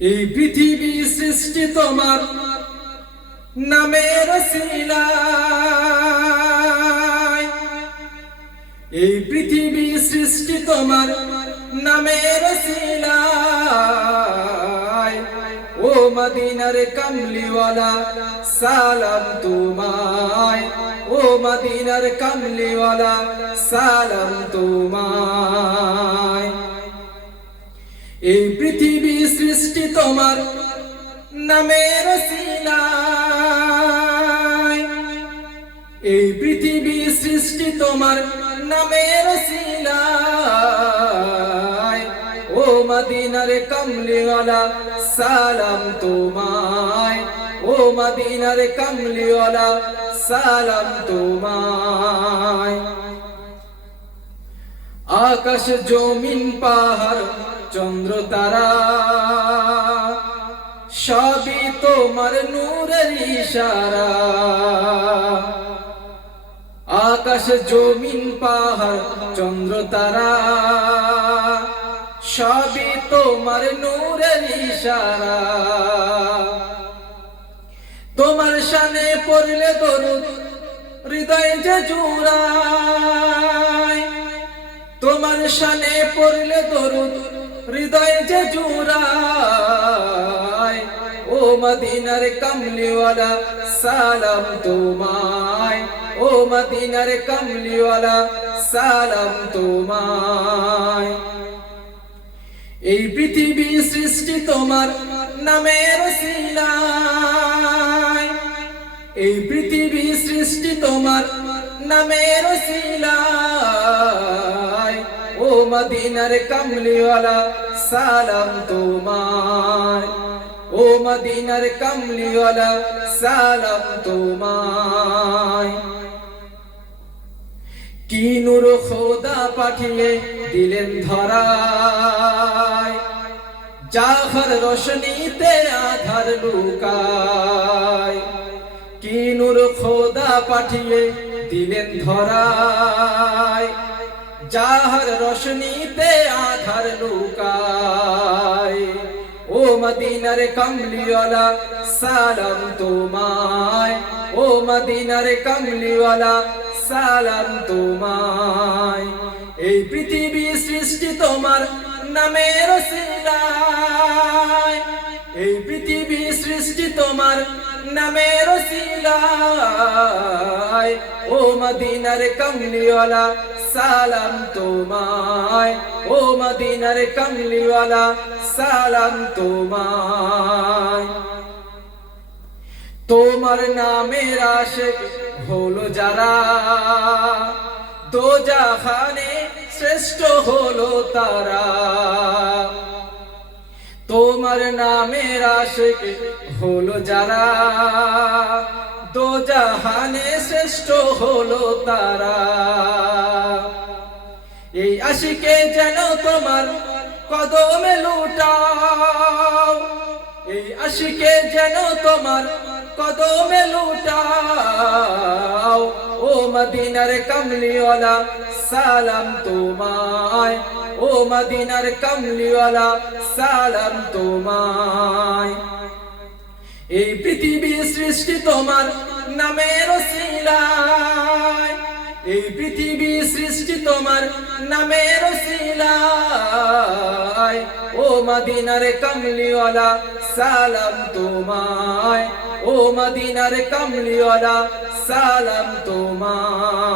এই পৃথিবী সৃষ্টি তোমার নামের ওসিলায়, এই পৃথিবী সৃষ্টি তোমার নামের ওসিলায়। ও মদিনার কামলিওয়ালা সালাম তোমায়, ও মদিনার কামলিওয়ালা সালাম তোমায়। এই পৃথিবী সৃষ্টি তোমার নামের ওসিলায়, এই পৃথিবী সৃষ্টি তোমার নামের ওসিলায়। ও মদিনার কামলিওয়ালা সালাম তোমায়, ও মদিনার কামলিওয়ালা সালাম তোমায়। আকাশ জমিন পাহাড় চন্দ্র তারা সবই তোমার নূরের ইশারা। আকাশ জমিন পাহাড় চন্দ্র তারা সবই তোমার নূরের ইশারা। তোমার শানে পড়লে দরুদ হৃদয় যে জুড়ায়, তোমার শানে পড়লে দরুদ হৃদয় যে জুড়ায়। ও মদিনার কামলিওয়ালা সালাম তোমায়, ও মদিনার কামলিওয়ালা সালাম তোমায়। এই পৃথিবী সৃষ্টি তোমার নামের ওসিলায়, এই পৃথিবী সৃষ্টি তোমার নামের ওসিলায়। ও মদিনার কামলিওয়ালা সালাম তোমায়, ও মদিনার কামলিওয়ালা সালাম তোমায়। কি নূর খোদা পাঠিয়ে দিলেন ধরায়, যাহার রোশনীতে আধার লুকায়। কি নূর খোদা পাঠিয়ে দিলেন ধরায়, যাহার রোশনীতে আধার লুকায়। ও মদিনার কামলিওয়ালা সালাম তোমায়, ও মদিনার কামলিওয়ালা সালাম তোমায়। এই পৃথিবী সৃষ্টি তোমার নামের ওসিলায়, এই পৃথিবী সৃষ্টি তোমার নামের ওসিলায়। ও মদিনার কামলিওয়ালা সালাম তোমায়, ও মদিনার কামলিওয়ালা সালাম তোমায়। তোমার নামের আশিক হলো যারা, দোজাহানে শ্রেষ্ঠ হলো তারা। তোমার নামের আশিক হলো যারা, দোজাহানে শ্রেষ্ঠ হলো তারা। এই আশিকে যেন তোমার কদমে লুটাও, এই আশিকে যেন তোমার কদমে লুটাও। ও মদিনার কামলিওয়ালা সালাম তোমায়, ও মদিনার কামলিওয়ালা সালাম তোমায়। এই পৃথিবী সৃষ্টি তোমার নামের ওসিলায়, এই পৃথিবী সৃষ্টি তোমার নামের ওসিলায়। ও মদিনার কামলিওয়ালা সালাম তোমায়, ও মদিনার কামলিওয়ালা সালাম তোমায়।